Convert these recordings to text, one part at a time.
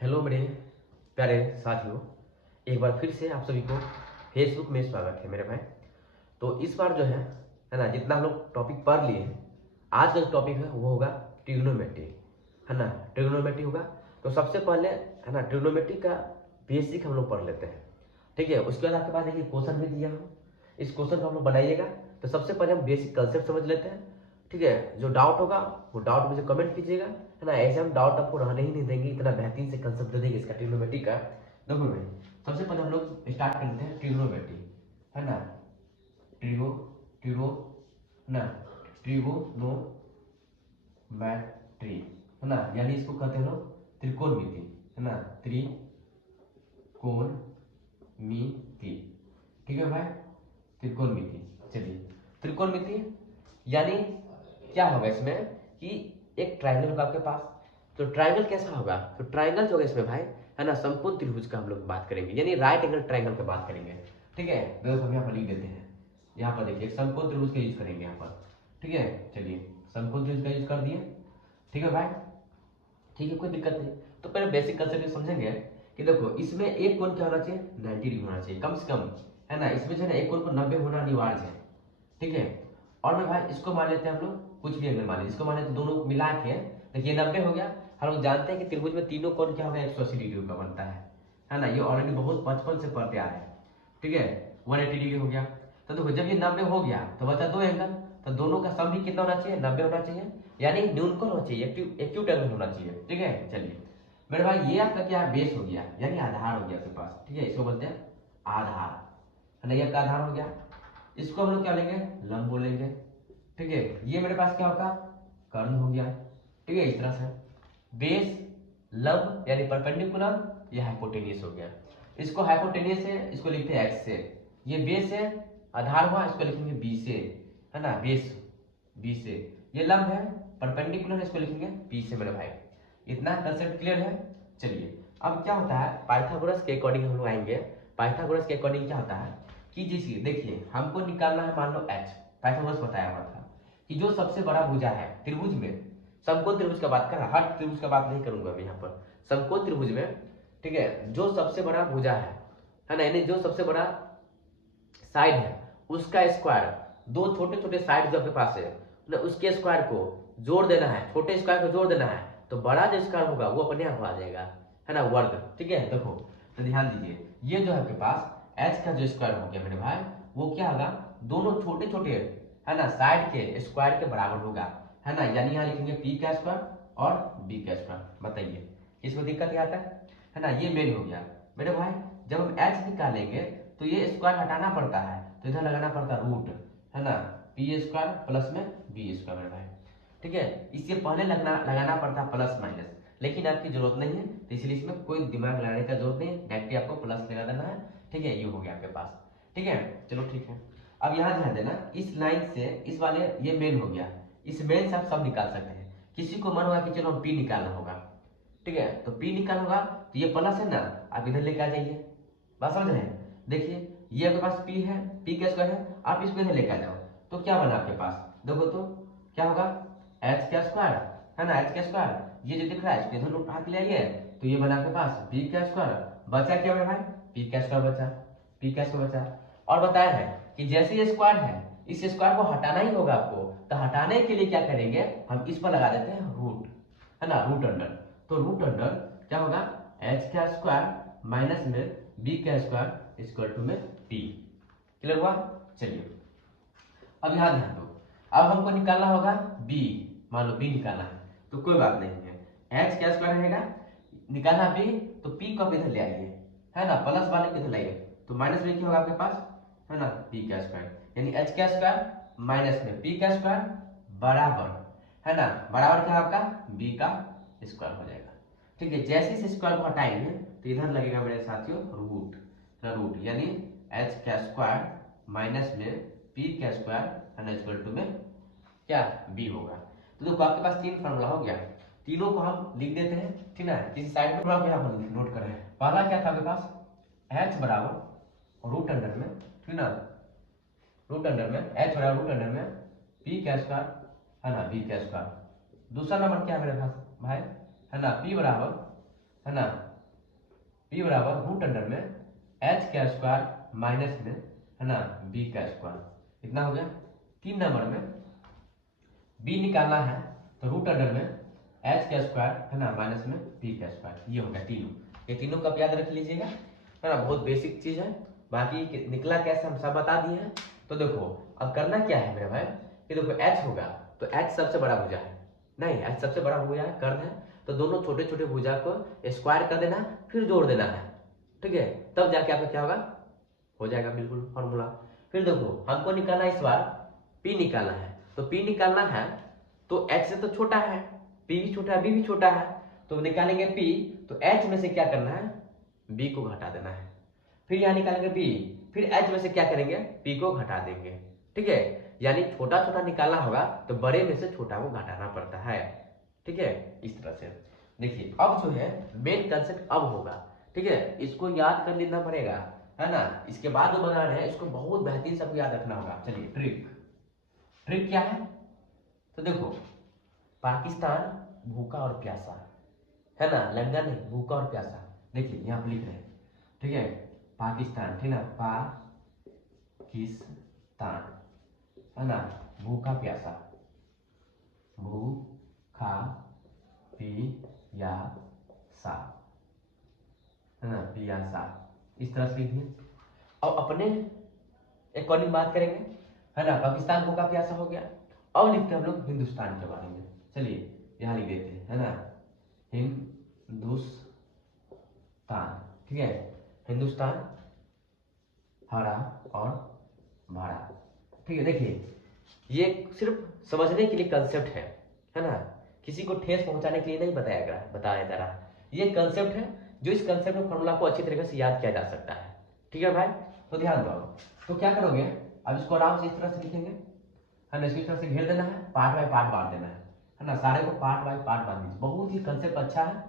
Hello मेरे प्यारे साथियों, एक बार फिर से आप सभी को फेसबुक में स्वागत है मेरे भाई। तो इस बार जो है ना, जितना हम लोग टॉपिक पढ़ लिए हैं, आज का जो टॉपिक है वो होगा ट्रिग्नोमेट्री, है ना। ट्रिग्नोमेट्री होगा। तो सबसे पहले है ना, ट्रिग्नोमेट्री का बेसिक हम लोग पढ़ लेते हैं, ठीक है। उसके बाद आपके पास देखिए क्वेश्चन भी दिया हूँ, इस क्वेश्चन को हम लोग बनाइएगा। तो सबसे पहले हम बेसिक कंसेप्ट समझ लेते हैं, ठीक है। जो डाउट होगा वो डाउट मुझे कमेंट कीजिएगा, है ना। ऐसे हम डाउट आपको रहने ही नहीं देंगे, इतना बेहतरीन से कंसेप्ट दे देंगे इसका ट्रिग्नोमेट्री का। देखो भाई, सबसे पहले हम लोग स्टार्ट कर लेते हैं ट्रिग्नोमेट्री, है ना। ट्रिगो ट्रिगो ना ट्रिगोनोमेट्री, है ना, यानी इसको कहते हैं लोग त्रिकोणमिति, है ना। त्रिकोणमिति, ठीक है भाई, त्रिकोणमिति। चलिए, त्रिकोणमिति यानी क्या होगा इसमें कि एक ट्राइंगल होगा आपके पास। तो ट्राइंगल कैसा होगा? तो ट्राइंगल जो होगा इसमें भाई, है ना, समकोण त्रिभुज का हम लोग बात करेंगे, यानी राइट एंगल ट्राइंगल की बात करेंगे, ठीक है। तो हम यहाँ पर लिख देते हैं, यहाँ पर देखिए समकोण त्रिभुज का यूज करेंगे यहाँ पर, ठीक है। चलिए, समकोण त्रिभुज का यूज कर दिए, ठीक है भाई, ठीक है, कोई दिक्कत नहीं। तो पहले बेसिक कंसेप्ट समझेंगे कि देखो इसमें एक कोण क्या होना चाहिए, 90 डिग्री होना चाहिए कम से कम, है ना। इसमें जो है ना एक कोण को 90 होना अनिवार्य है, ठीक है। और मैं भाई इसको मान लेते हैं हम लोग, कुछ भी एंगल मान लीजिए, इसको मान लेते हैं दोनों मिला के, देखिए 90 हो गया। हम लोग जानते हैं कि त्रिभुज में तीनों कोण क्या होगा, 180 डिग्री का बनता है ना। ये ऑलरेडी बहुत बचपन से पढ़ते आ रहे हैं, ठीक है। 180 डिग्री हो गया। तो देखो जब ये 90 हो गया तो बचा दो एंगल, तो दोनों का सम भी कितना होना चाहिए, 90 होना चाहिए, यानी न्यूनकोण होना चाहिए, एक्यूट एंगल होना चाहिए, ठीक है। चलिए मेरे भाई, ये आपका क्या है, बेस हो गया, यानी आधार हो गया आपके पास, ठीक है। इसको बोलते हैं आधार, है ना, ये आपका आधार हो गया। इसको हम लोग क्या लेंगे, लंब बोलेंगे, ठीक है। ये मेरे पास क्या होगा, कर्ण हो गया, ठीक है। इस तरह से बेस, लंब यानी परपेंडिकुलर, ये हाइपोटेनियस हो गया। इसको हाइपोटेनियस है, इसको लिखते हैं एक्स से। ये बेस है, आधार हुआ, इसको लिखेंगे बी से, है ना, बेस बी से। ये लंब है, परपेंडिकुलर, इसको लिखेंगे पी से मेरे भाई। इतना कंसेप्ट क्लियर है। चलिए, अब क्या होता है, पाइथागोरस के अकॉर्डिंग हम लोग आएंगे। पाइथागोरस के अकॉर्डिंग क्या होता है कि जैसे देखिए हमको निकालना है, मान लो एच, पाइथागोरस बताया हुआ था कि जो सबसे बड़ा भुजा है त्रिभुज में, समकोण त्रिभुज का बात कर रहा, हर त्रिभुज का बात नहीं करूंगा मैं यहाँ पर, समकोण त्रिभुज में, ठीक है, जो सबसे बड़ा भुजा है ना, यानी जो सबसे बड़ा साइड है उसका स्क्वायर, दो छोटे छोटे साइड जो आपके पास है ना, उसके स्क्वायर को जोड़ देना है, छोटे स्क्वायर को जोड़ देना है, तो बड़ा जो स्क्वायर होगा वो अपने आप आ जाएगा, है ना, वर्ग, ठीक है। देखो तो ध्यान दीजिए, ये जो है आपके पास एच का जो स्क्वायर हो गया मेरे भाई, वो क्या होगा, दोनों छोटे छोटे, है ना, साइड के स्क्वायर के बराबर होगा, है ना। यानी यहाँ लिखेंगे पी का स्क्वायर और बी का स्क्वायर। बताइए इसमें दिक्कत यहाँ तक, है ना। ये मेन हो गया मेरे भाई। जब हम एच निकालेंगे तो ये स्क्वायर हटाना पड़ता है, तो इधर लगाना पड़ता है रूट, है ना, पी स्क्वायर प्लस में बी स्क्वायर मेरे भाई, ठीक है। इससे पहले लगाना पड़ता है प्लस माइनस, लेकिन आपकी जरूरत नहीं है, तो इसलिए इसमें कोई दिमाग लगाने का जरूरत नहीं है, डायरेक्टली आपको प्लस लगा देना है, ठीक है। ये हो गया आपके पास, ठीक है। चलो ठीक है, अब यहाँ ध्यान देना, इस लाइन से इस वाले, ये मेन हो गया, इस मेन से आप सब निकाल सकते हैं। किसी को मन होगा कि चलो पी निकालना होगा, ठीक है, तो पी निकालना होगा, तो ये प्लस है ना, आप इधर लेके आ जाइए, बात समझ रहे हैं। देखिए ये आपके पास पी है, पी का स्क्वायर है, आप इसको इधर लेके आ जाओ, तो क्या बना आपके पास, देखो तो क्या होगा, एच का स्क्वायर, है ना, एच का स्क्वायर, ये जो दिख रहा है इसको इधर उठा के ले आइए, तो ये बना आपके पास बी का स्क्वायर, बचा क्या मेरे भाई, पी का स्क्वायर बचा, पी का स्क्वायर बचा। और बताया है कि जैसे ये स्क्वायर है, इस स्क्वायर को हटाना ही होगा आपको, तो हटाने के लिए क्या करेंगे, हम इस पर लगा देते हैं रूट, है ना, रूट अंडर। तो रूट अंडर क्या होगा, एच का स्क्वायर माइनस में बी का स्क्वायर इक्वल टू में पी। क्लियर हुआ। चलिए अब यहाँ ध्यान दो, अब हमको निकालना होगा बी, मान लो बी निकालना है, तो कोई बात नहीं है, एच क्या स्क्वायर रहेगा, निकालना बी, तो पी को इधर ले आइए, है ना, प्लस वाले को इधर लाइए, तो माइनस में क्या होगा आपके पास, है ना, पी का स्क्वायर, यानी एच का स्क्वायर माइनस में पी का स्क्वायर बराबर, है ना, बराबर क्या है आपका, बी का स्क्वायर हो जाएगा, ठीक है। जैसे इस स्क्वायर को हटाएंगे तो इधर लगेगा मेरे साथियों रूट, रूट यानी एच का स्क्वायर माइनस में पी का स्क्वायर, है ना, इक्वल टू में क्या, बी होगा। तो देखो आपके पास तीन फार्मूला हो गया, तीनों को हम लिख देते हैं, ठीक है। किसी साइड में आप यहाँ पर नोट करें, पहला क्या था आपके पास, एच बराबर रूट अंडर में, ठीक ना, रूट अंडर में एच बराबर रूट अंडर में पी का स्क्वायर, है ना, बी का स्क्वायर। दूसरा नंबर क्या है मेरे पास भाई, है ना, पी बराबर, है ना, p बराबर रूट अंडर में h का स्क्वायर माइनस में, है ना, b का स्क्वायर। इतना हो गया। 3 नंबर में b निकालना है तो रूट अंडर में h का स्क्वायर, है ना, माइनस में b का स्क्वायर। ये हो गया तीनों। ये तीनों का याद रख लीजिएगा, है ना, बहुत बेसिक चीज है। बाकी निकला कैसे हम सब बता दिए हैं। तो देखो अब करना क्या है मेरे भाई, कि देखो h होगा तो h सबसे बड़ा भुजा है, नहीं h सबसे बड़ा भुजा है, कर्ण है, तो दोनों छोटे छोटे भुजा को स्क्वायर कर देना, फिर जोड़ देना है, ठीक है, तब जाके आपका क्या होगा, हो जाएगा बिल्कुल फॉर्मूला। फिर देखो हमको निकालना है इस बार p निकालना है, तो p निकालना है तो h से तो छोटा है, p भी छोटा है, b भी छोटा है, तो निकालेंगे p, तो h में से क्या करना है, b को घटा देना है। फिर यहाँ निकालेंगे b, फिर h में से क्या करेंगे, p को घटा देंगे, ठीक है। यानी छोटा छोटा निकालना होगा तो बड़े में से छोटा को घटाना पड़ता है, ठीक है, इस तरह से। देखिए अब जो है मेन कंसेप्ट अब होगा, ठीक है, इसको याद कर लेना पड़ेगा, है ना। इसके बाद जो बनाना है इसको बहुत बेहतरीन सबको याद रखना होगा। चलिए ट्रिक, ट्रिक क्या है, तो देखो पाकिस्तान भूखा और प्यासा, है ना, लंदन नहीं, भूखा और प्यासा। देखिए यहाँ पे लिख रहे हैं, ठीक है, पाकिस्तान, ठीक ना, पाकिस्तान, है ना, भूखा प्यासा, भूखा पियासा, है ना, पियासा, इस तरह से लिखिए। अब अपने अकॉर्डिंग बात करेंगे, है ना, पाकिस्तान भूखा प्यासा हो गया। अब लिखते हैं हम लोग हिंदुस्तान के बारे में। चलिए यहाँ लिख देते हैं, है ना, हिंदुस्तान, ठीक है, हिंदुस्तान हरा और भरा, ठीक है। देखिए ये सिर्फ समझने के लिए कंसेप्ट है ना, किसी को ठेस पहुंचाने के लिए नहीं बताया जा रहा। ये कंसेप्ट है, जो इस कंसेप्ट में फॉर्मूला को अच्छी तरीके से याद किया जा सकता है, ठीक है भाई। तो ध्यान दो, तो क्या करोगे, अब इसको आराम से इस तरह से लिखेंगे, है ना, इसको इस तरह से घेर देना है, पार्ट बाय पार्ट बांट देना है ना, सारे को पार्ट बाय पार्ट बांट दीजिए। बहुत ही कंसेप्ट अच्छा है,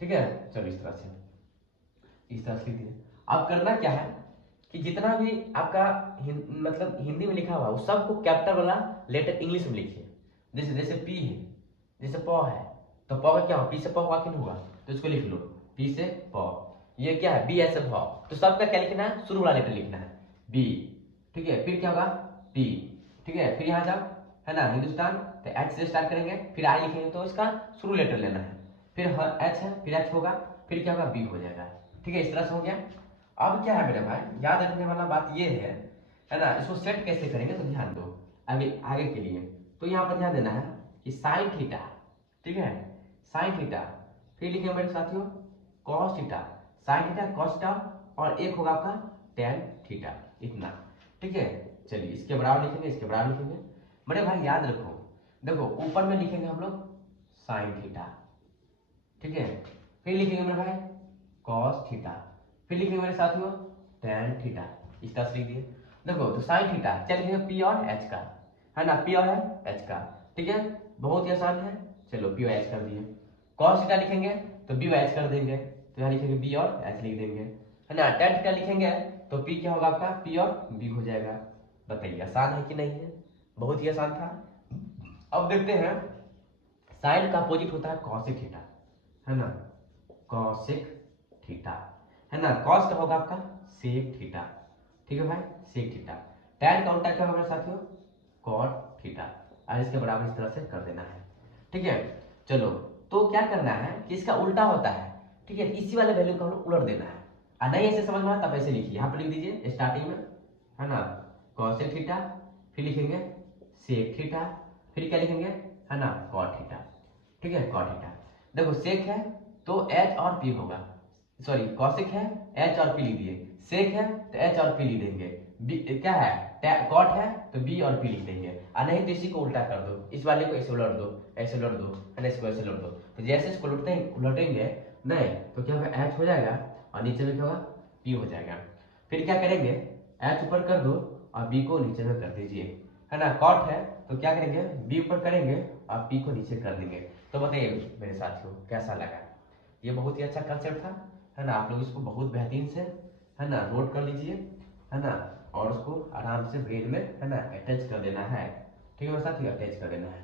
ठीक है। चलो इस तरह से लिख दिए। अब करना क्या है कि जितना भी आपका मतलब हिंदी में लिखा हुआ वो सबको कैपिटल वाला लेटर इंग्लिश में लिखिए। जैसे जैसे पी है, जैसे प है, तो प का क्या होगा, पी से प वाक्य होगा, तो इसको लिख लो पी से प। ये क्या है, बी ऐसे भ, तो सबका क्या लिखना है, शुरू वाला लेटर लिखना है बी, ठीक है। फिर क्या होगा पी, ठीक है। फिर यहाँ जाओ, है ना, हिंदुस्तान, तो एच से स्टार्ट करेंगे, फिर आई लिखेंगे तो इसका शुरू लेटर लेना है, फिर एच है, फिर एच होगा, फिर क्या होगा बी हो जाएगा, ठीक है, इस तरह से हो गया। अब क्या है मेरे भाई, याद रखने वाला बात ये है ना, इसको सेट कैसे करेंगे, तो ध्यान दो आगे आगे के लिए। तो यहाँ पर ध्यान देना है कि साइन थीटा, ठीक है, साइन थीटा, फिर लिखेंगे मेरे साथियों cos theta, sine theta cos theta, और एक होगा आपका टेन थीटा, इतना, ठीक है। चलिए इसके बराबर लिखेंगे, इसके बराबर लिखेंगे। मेरे भाई याद रखो, देखो ऊपर में लिखेंगे हम लोग साइन थीटा, ठीक है, फिर लिखेंगे मेरे भाई कॉस थीटा, फिर लिखेंगे मेरे साथियों टेन थीटा, इस तरह से लिख दिए। देखो तो साइन थीटा क्या लिखेंगे, पी और एच का, है ना, पी और एच का, ठीक है, बहुत ही आसान है। चलो पी और एच कर दिए। कॉस थीटा लिखेंगे तो बी और एच कर देंगे, तो यहाँ लिखेंगे बी और एच लिख देंगे, है ना। टेन थीटा लिखेंगे तो पी क्या होगा आपका, पी और बी हो जाएगा। बताइए आसान है कि नहीं है, बहुत ही आसान था। अब देखते हैं साइन का अपोजिट होता है कॉसिक थीटा, है ना, कॉसिक थीटा, है ना, कॉस का होगा आपका सेक थीटा, ठीक है भाई, सेक थीटा। टैन का उल्टा क्या होगा साथियों, कॉट थीटा, और इसके बराबर इस तरह से कर देना है, ठीक है। चलो तो क्या करना है कि इसका उल्टा होता है, ठीक है, इसी वाले वैल्यू को हम लोग उलट देना है। और नहीं ऐसे समझ में आता तब ऐसे लिखिए, यहाँ पर लिख दीजिए स्टार्टिंग में, है ना, कॉसेक थीटा, फिर लिखेंगे सेक थीटा, फिर क्या लिखेंगे, है ना, कॉट थीटा, ठीक है, कॉट थीटा। देखो सेक है तो एच और पी होगा, सॉरी कॉसिक है एच और पी लिख दिए, सेक है तो एच और पी लिख देंगे, बी क्या है कॉट है तो बी और पी लिख देंगे, और नहीं तो इसी को उल्टा कर दो, इस वाले को ऐसे उलट दो, ऐसे उलट दो, है ना, इसको ऐसे उलट दो। तो जैसे इसको उलटेंगे नहीं तो क्या होगा एच हो जाएगा, और नीचे में क्या होगा पी हो जाएगा। फिर क्या करेंगे, एच ऊपर कर दो और बी को नीचे में कर दीजिए, है ना, कॉट है तो क्या करेंगे बी ऊपर करेंगे और पी को नीचे कर देंगे। तो बताइए मेरे साथियों कैसा लगा, ये बहुत ही अच्छा कंसेप्ट था, है ना। आप लोग इसको बहुत बेहतरीन से, है ना, नोट कर लीजिए, है ना, और उसको आराम से ब्रेन में, है ना, अटैच कर देना है, ठीक है मेरे साथियों, अटैच कर देना है,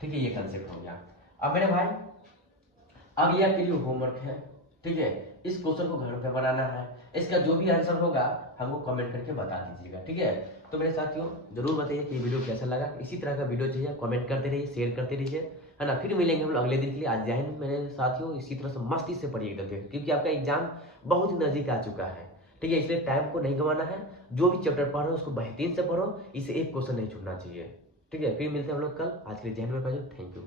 ठीक है, ये कंसेप्ट हो गया। अब मेरे भाई अब ये आपके लिए होमवर्क है, ठीक है, इस क्वेश्चन को घर पे बनाना है, इसका जो भी आंसर होगा हमको कमेंट करके बता दीजिएगा। ठीक है, तो मेरे साथियों जरूर बताइए कि वीडियो कैसा लगा। इसी तरह का वीडियो चाहिए कमेंट करते रहिए, शेयर करते रहिए, है ना। फिर मिलेंगे हम लोग अगले दिन के लिए। आज जय हिंद मेरे साथियों, इसी तरह से मस्ती से पढ़िए एकदम से, क्योंकि आपका एग्जाम बहुत ही नजदीक आ चुका है। ठीक है, इसलिए टाइम को नहीं गंवाना है। जो भी चैप्टर पढ़ रहे हो उसको बेहतरीन से पढ़ो, इसे एक क्वेश्चन नहीं छूटना चाहिए। ठीक है, फिर मिलते हैं हम लोग कल। आज के लिए जय हिंद मेरे भाइयों, थैंक यू।